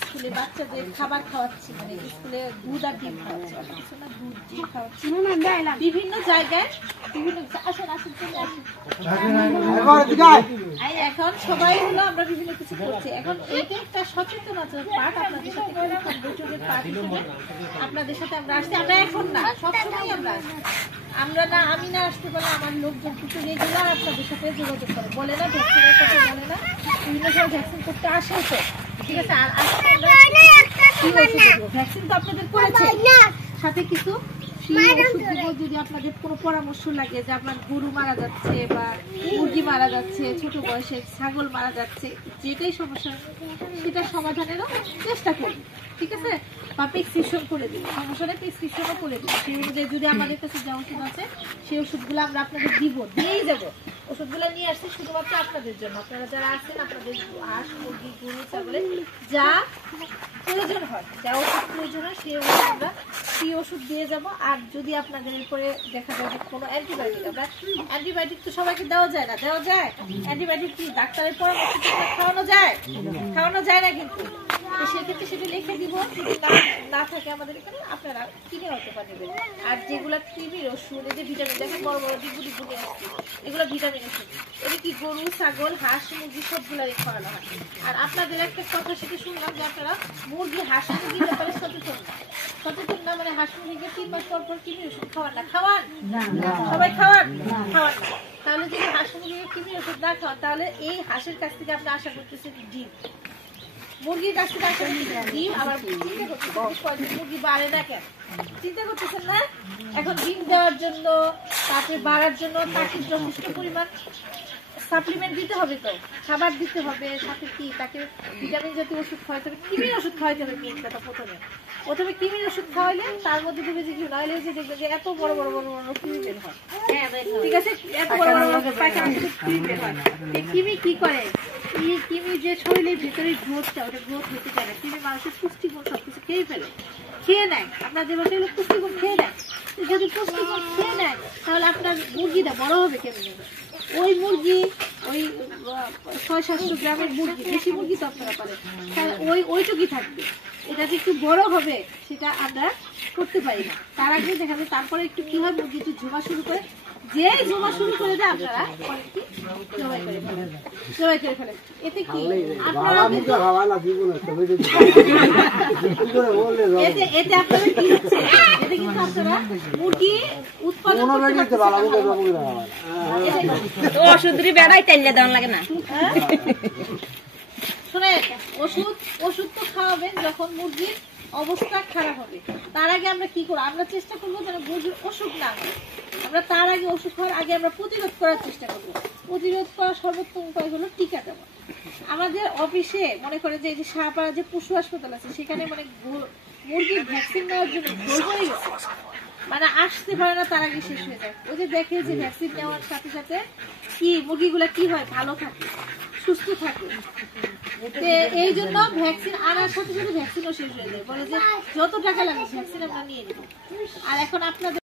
স্কুলে বাচ্চাদের খাবার খাওয়াচ্ছি, মানে স্কুলে দুধ আর ডিম খাওয়াচ্ছি, কিছু না দুধ ডিম খাওয়াচ্ছি বিভিন্ন জায়গায় বিভিন্ন। আসুন আসুন চলে আসুন। এখন সবাই হলো আমরা বিভিন্ন কিছু করছি। এখন এইটা একটা সচেতনতার পাঠ আপনাদের সাথে বৈঠকের পাঠ হিসেবে আপনাদের সাথে আমরা আসছি। আমরা এখন না, সবসময় আমরা আসছি। আমরা না, আমি না আসতে পারলে আমার লোকজন কিছু রেগুলার আপনাদের সাথে যোগাযোগ করে, বলে না ভ্যাকসিনের কথা বলে না, বিভিন্ন সময় ভ্যাকসিন করতে আসে তো, ঠিক আছে। আর আজকে আমরা ভ্যাকসিন তো আপনাদের করেছে, সাথে কিছু যদি আপনাদের কোনো পরামর্শ লাগে যে আপনার গরু মারা যাচ্ছে বা মুরগি মারা যাচ্ছে, ছোট বয়সের ছাগল মারা যাচ্ছে, যেটাই সমস্যা সেটার সমাধানেরও চেষ্টা করুন, ঠিক আছে। বা প্রেসক্রিপশন করে দিন, সমস্যা নেই, প্রেসক্রিপশনও করে দিন। সেই অনুযায়ী যদি আমাদের কাছে যা ওষুধ আছে সেই ওষুধগুলো আমরা আপনাদের দিয়েই যাবো। ওষুধগুলো নিয়ে আসছি শুধুমাত্র আপনাদের জন্য, আপনারা যারা আছেন আপনাদের হাঁস মুরগি গরু ছাগলের যা প্রয়োজন হয়, যা ওষুধ প্রয়োজন হয় সেই ওষুধ আমরা সেই ওষুধ দিয়ে যাব। আর যদি আপনাদের এরপরে দেখা যায় যে কোনো অ্যান্টিবায়োটিক, আমরা অ্যান্টিবায়োটিক তো সবাইকে দেওয়া যায় না, দেওয়া যায় অ্যান্টিবায়োটিক কি ডাক্তারের পরামর্শ খাওয়ানো যায়? খাওয়ানো যায় না, কিন্তু তো সেক্ষেত্রে সেটা লিখে দিব। যদি না থাকে আমাদের এখানে আপনারা কিনে হতে পারবেন। আর যেগুলো কৃমির ওষুধ, এই যে ভিটামিন, দেখেন বড় বড় ডিগুলি গুলি আসছে, এগুলো ভিটামিন ওষুধ। এটা কি গরু ছাগল হাঁস মুরগি সবগুলাই খাওয়ানো হয়। আর আপনাদের একটা কথা সেটা শুনলাম যে আপনারা মুরগি হাঁস মুরগির ব্যাপারে সচেতন না, মানে হাঁস মুরগিকে 3 মাস পর পর কৃমির ওষুধ খাওয়ান না। খাওয়ান সবাই? খাওয়ান না। তাহলে যদি হাঁস মুরগিকে কৃমির ওষুধ না খাওয়ান, তাহলে এই হাঁসের কাছ থেকে আপনি আশা করতেছেন ডিম, মুরগির কাছ থেকে আশা করতেছেন ডিম। আবার চিন্তা করতেছেন মুরগি বাড়ে না কেন, চিন্তা করতেছেন না? এখন ডিম দেওয়ার জন্য, তাকে বাড়ার জন্য তাকে যথেষ্ট পরিমাণ সাপ্লিমেন্ট দিতে হবে, তো খাবার দিতে হবে, সাথে কি তাকে ভিটামিন জাতীয় ওষুধ খাওয়াতে হবে, কৃমির ওষুধ খাওয়াতে হবে। মেন কথা প্রথমে কৃমির ওষুধ খাওয়াইলে তার মধ্যে দেবে যে কি নইলে যে দেখবে যে এত বড় বড় বড় বড় কৃমি বের হয়, ঠিক আছে, এত বড় বড় পায়খানা থেকে কৃমি বের হয়। কৃমি কি করে, কৃমি যে শরীরের ভিতরে গ্রোথটা, ওটা গ্রোথ হতে পারে। কৃমি মানুষের পুষ্টিগুণ সবকিছু খেয়ে নেয়। আপনার যে বাসায় পুষ্টিগুণ খেয়ে নেয়, যদি পুষ্টিগুণ খেয়ে নেয় তাহলে আপনার মুরগিটা বড় হবে কেমন? ওই মুরগি, ওই 600-700 গ্রামের মুরগি, দেশি মুরগি তো আপনারা পারেন, তাহলে ওইটুকুই থাকবে। এটা যে একটু বড় হবে সেটা আমরা করতে পারি না। তার আগে দেখা যায় তারপরে একটু কি হয়, মুরগি একটু ঝোমা শুরু করে, যেই ঝোমা শুরু করে দেয় আপনারা অনেকটি জবাই করে ফেলেন। এতে কি আপনারা এতে আপনারা কি হচ্ছে, এতে কিন্তু আপনারা মুরগি উৎপাদন শুনেন। ওষুধ তো খাওয়াবেন যখন মুরগির অবস্থা খারাপ হবে। তার আগে আমরা কি করবো, আমরা চেষ্টা করবো যেন মুরগির অসুখ না হয়। আমরা তার আগে ওষুধ খাওয়ার আগে আমরা প্রতিরোধ করার চেষ্টা করবো। প্রতিরোধ করার সর্বোত্তম উপায় হলো টিকা দেওয়া। আমাদের অফিসে মনে করেন যে এই যে শাহপাড়া যে পশু হাসপাতাল আছে, সেখানে মানে মুরগির ভ্যাকসিন নেওয়ার জন্য ভোর হয়ে গেছে, মানে আসতে পারে না, তার আগে শেষ হয়ে যায়। ওই যে দেখে যে ভ্যাকসিন নেওয়ার সাথে সাথে কি মুরগিগুলা কি হয়, ভালো থাকে, সুস্থ থাকে। এই জন্য ভ্যাকসিন আনার সাথে সাথে ভ্যাকসিনও শেষ হয়ে যায়, বলে যে যত টাকা লাগে ভ্যাকসিন আমরা নিয়ে নিব। আর এখন আপনাদের